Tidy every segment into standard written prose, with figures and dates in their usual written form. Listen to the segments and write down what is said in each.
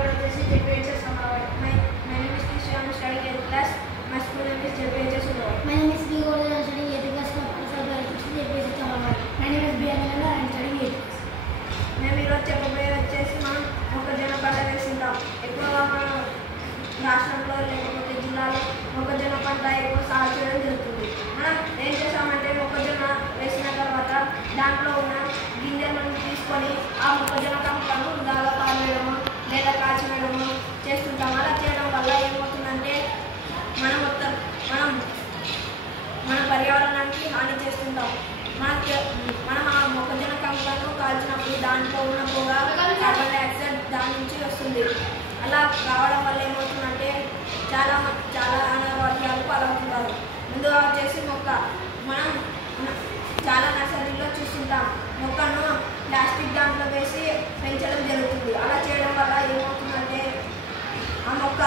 పేరు వచ్చేసి JPHS Samawat. My name is Krishna. I am studying 8th class. My school name is JPHS Samawat. My name is B. Gordon. I am studying 8th class. JPHS Samawat. My name is B. Ananda. I am studying 8th class. మేము ఈరోజు చెప్పబోయే వచ్చేసి మనం మొక్కజొన్న పంట వేస్తుంటాం. ఎక్కువగా మన రాష్ట్రంలో లేకపోతే జిల్లాలో మొక్కజొన్న పంట ఎక్కువ సాగు చేయడం జరుగుతుంది. మనం ఏం చేస్తామంటే మొక్కజొన్న వేసిన తర్వాత దాంట్లో ఉన్న గింజలను తీసుకొని ఆ మొక్కజొన్న కంపను దాగా పారవేయడము లేదా కాల్చివేయడము చేస్తుంటాం. అలా చేయడం వల్ల ఏమవుతుందంటే మనం మన పర్యావరణానికి హాని చేస్తుంటాం. మనం ఆ మొక్కజొన్న కంపను కాల్చినప్పుడు దాంట్లో ఉన్న పొగ కార్బన్ డైఆక్సైడ్ దాని నుంచి వస్తుంది. అలా రావడం వల్ల ఏమవుతుందంటే చాలా అనారోగ్యాలు పాలవుతున్నారు. ముందుగా వచ్చేసి మనం చాలా నర్సరీలో చూస్తుంటాం. మొక్కను ప్లాస్టిక్ దాంట్లో వేసి పెంచడం జరుగుతుంది. అలా చేయడం వల్ల ఏమవుతుందంటే ఆ మొక్క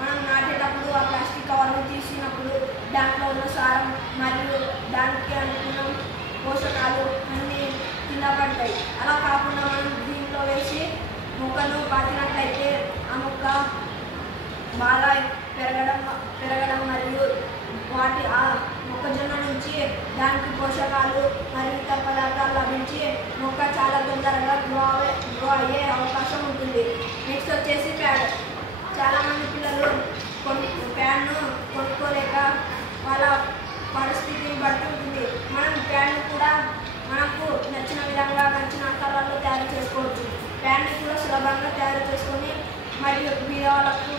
మనం నాటేటప్పుడు ఆ ప్లాస్టిక్ కవర్ను తీసినప్పుడు దాంట్లో ఉన్న సారం మరియు దానికి అనుకున్న పోషకాలు అన్నీ కింద పడతాయి. అలా కాకుండా మనం దీంట్లో వేసి మొక్కను పాతినట్లయితే ఆ మొక్క బాగా పెరగడం మరియు ఆ మొక్కజొన్న నుంచి దానికి పోషకాలు మరియు ఇతర పదార్థాలు లభించి మొక్క చాలా తొందరగా గ్రో అయ్యే అవకాశం ఉంటుంది. నెక్స్ట్ వచ్చేసి ప్యాడ్. చాలామంది పిల్లలు ప్యాడ్ను కొనుక్కోలేక వాళ్ళ పరిస్థితిని బట్టి ఉంటుంది. మనం ప్యాడ్ను కూడా మనకు నచ్చిన విధంగా నచ్చిన ఆకారాల్లో తయారు చేసుకోవచ్చు. ప్యాడ్ని కూడా సులభంగా తయారు చేసుకొని మరియు బీద వాళ్ళకు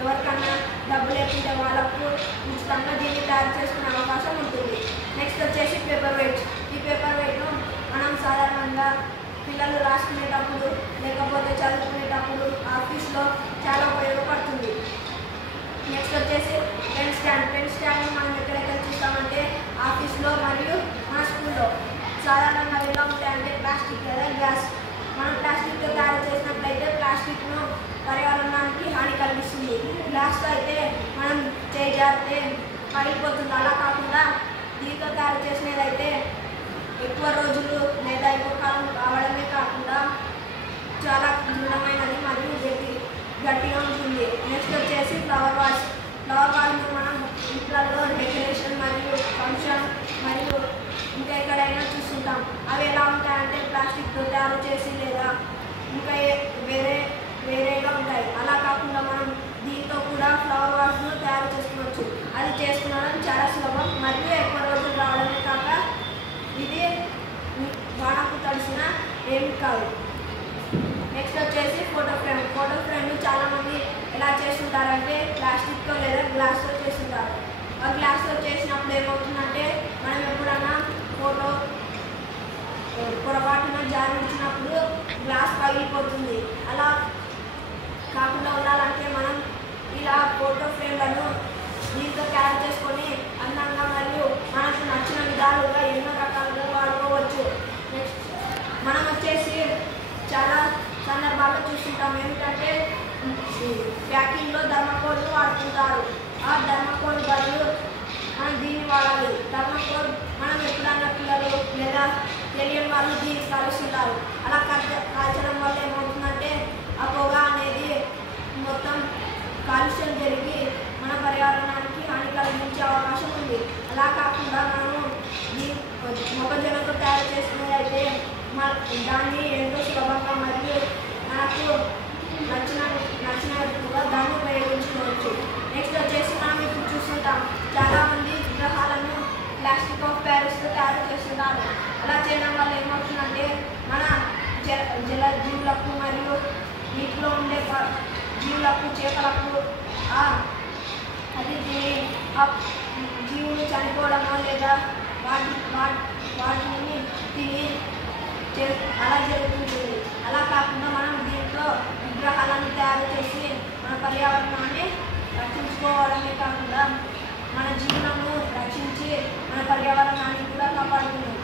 ఎవరికన్నా డబ్బులు లేకుంటే వాళ్ళకు ఉచితంగా దీన్ని తయారు చేసుకునే అవకాశం ఉంటుంది. నెక్స్ట్ వచ్చేసి పేపర్ వెయిట్. ఈ పేపర్ వెయిట్ను మనం సాధారణంగా పిల్లలు రాసుకునేటప్పుడు లేకపోతే చదువుకునేటప్పుడు ఆఫీస్లో చాలా ఉపయోగపడుతుంది. నెక్స్ట్ వచ్చేసి పెన్ స్టాండ్. పెన్ స్టాండ్ మనం ఎక్కడెక్కడ చూస్తామంటే ఆఫీస్లో మరియు మన స్కూల్లో. సాధారణంగా ఎలా ఉంటాయంటే ప్లాస్టిక్ లేదా గ్లాస్. మనం ప్లాస్టిక్తో తయారు చేసినట్లయితే ప్లాస్టిక్ను పర్యావరణానికి హాని కలిగిస్తుంది. గ్లాస్తో అయితే మనం చేయి జారితే పగిలిపోతుంది. అలా కాకుండా దీంతో తయారు చేసినదైతే ఎక్కువ రోజులు లేదా ఎక్కువ కాలం రావడమే కాకుండా చాలా దృఢమైనది మరియు గట్టిగా ఉంటుంది. నెక్స్ట్ వచ్చేసి ఫ్లవర్ వాష్. ఫ్లవర్ వాష్ను మనం ఇంట్లలో డెకరేషన్ మరియు ఫంక్షన్ మరియు ఇంకా ఎక్కడైనా చూస్తుంటాం. అవి ఎలా ఉంటాయంటే ప్లాస్టిక్తో తయారు చేసి లేదా ఇంకా వేరేగా ఉంటాయి. అలా కాకుండా మనం దీంతో కూడా ఫ్లవర్ వాష్ను తయారు చేసుకోవచ్చు. అది చేసుకోవడం చాలా సులభం మరియు ఎక్కువ రోజులు రావడమే కాక ఇది వానకు తడిసిన ఏమి కాదు. నెక్స్ట్ వచ్చేసి ఫోటో ఫ్రేమ్. ఫోటో ఫ్రేమ్ను చాలామంది ఎలా చేస్తుంటారంటే ప్లాస్టిక్తో లేదా గ్లాస్తో చేస్తుంటారు. ఆ గ్లాస్తో చేసినప్పుడు ఏమవుతుందంటే మనం ఎప్పుడన్నా ఫోటో పొరపాటున జారి ఇచ్చినప్పుడు గ్లాస్ పగిలిపోతుంది. అలా కాకుండా ఉండాలంటే మనం ఇలా ఫోటో ఫ్రేమ్లను దీంతో తయారు చేసుకొని అందంగా మరియు మనకు నచ్చిన విధాలుగా ఎన్నో రకాలుగా వాడుకోవచ్చు. నెక్స్ట్ మనం వచ్చేసి చాలా సందర్భాల్లో చూస్తుంటాం. ఏమిటంటే ప్యాకింగ్లో థర్మాకోల్ను వాడుతుంటారు. ఆ థర్మాకోల్ బదులు మనం దీన్ని వాడాలి. థర్మాకోల్ మనం ఎప్పుడన్నా పిల్లలు లేదా తెలియని వాళ్ళు దీన్ని కాలుస్తుంటారు. అలా కాల్చడం వల్ల ఏమవుతుందంటే ఆ పొగ అనేది మొత్తం కాలుష్యం జరిగి మన పర్యావరణానికి హాని కలిగించే అవకాశం ఉంది. అలా కాకుండా మనము మొక్కజొన్నతో తయారు చేసుకున్నదైతే దాన్ని ఎంతో సులభంగా మరియు మనకు నచ్చినట్టుగా దాన్ని ఉపయోగించుకోవచ్చు. నెక్స్ట్ వచ్చేసి మనం ఇప్పుడు చూస్తుంటాం చాలామంది విగ్రహాలను ప్లాస్టిక్ ఆఫ్ ప్యారిస్తో తయారు చేస్తున్నారు. అలా చేయడం వల్ల ఏమవుతుందంటే మన జల జీవులకు మరియు నీటిలో ఉండే జీవులకు చేపలకు అది జీవులు చనిపోవడమో లేదా వాటిని తిని అలా జరుగుతుంటుంది. అలా కాకుండా మనం దీంట్లో విగ్రహాలను తయారు చేసి మన పర్యావరణాన్ని రక్షించుకోవడమే కాకుండా మన జీవనము రక్షించి మన పర్యావరణాన్ని కూడా కాపాడుతున్నాం.